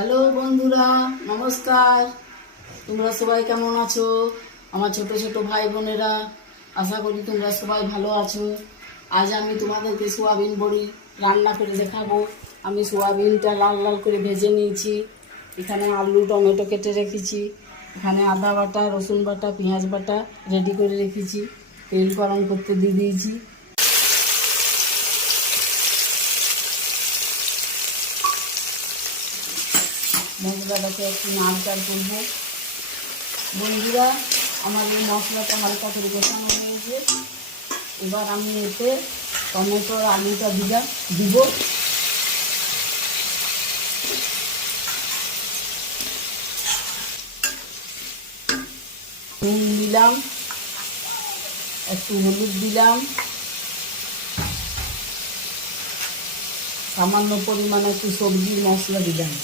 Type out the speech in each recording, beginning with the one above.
Hello বন্ধুরা, নমস্কার। তোমরা সবাই কেমন আছো? আমার ছোট ছোট ভাই বোনেরা, আশা করি তোমরা সবাই ভালো আছো। আজ আমি তোমাদেরকে সোয়াবিন বড়ি রান্না করে দেখাবো। আমি সোয়াবিনটা লাল লাল করে ভেজে নিয়েছি। এখানে আলু টমেটো কেটে রেখেছি। এখানে আদা বাটা, রসুন বাটা, পেঁয়াজ বাটা রেডি করে রেখেছি। তেল গরম করতে দিয়ে দিয়েছি। মশলাটাকে একটু নাড়চাড় করবো। বন্ধুরা, আমার এই মশলাটা হালকা করে কষানো হয়েছে। এবার আমি এতে টমেটো আর আলুটা দিব। নুন দিলাম, একটু হলুদ দিলাম, সামান্য পরিমাণে একটু সবজির মশলা দিলাম।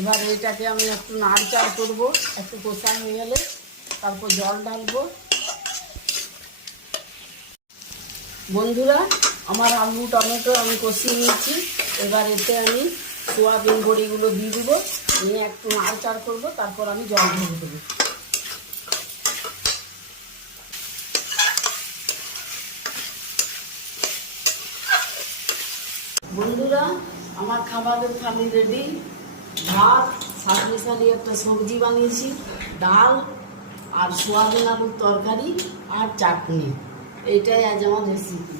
এবার এটাকে আমি একটু নাড়চাড় করব। একটু কষা হয়ে গেলে তারপর জল ঢালবো। বন্ধুরা, আমার আলু টমেটো আমি কষিয়ে নিয়েছি। এবার এতে আমি সোয়াবিন বড়িগুলো দিয়ে দেবো। নিয়ে একটু নাড়চাড় করবো, তারপর আমি জল ঢেলে দেবো। বন্ধুরা, আমার খাবারের থালি রেডি। ভাত, সারি সারি একটা সবজি বানিয়েছি, ডাল আর সোয়াবিন আলুর তরকারি আর চাটনি। এইটাই আজ আমার রেসিপি।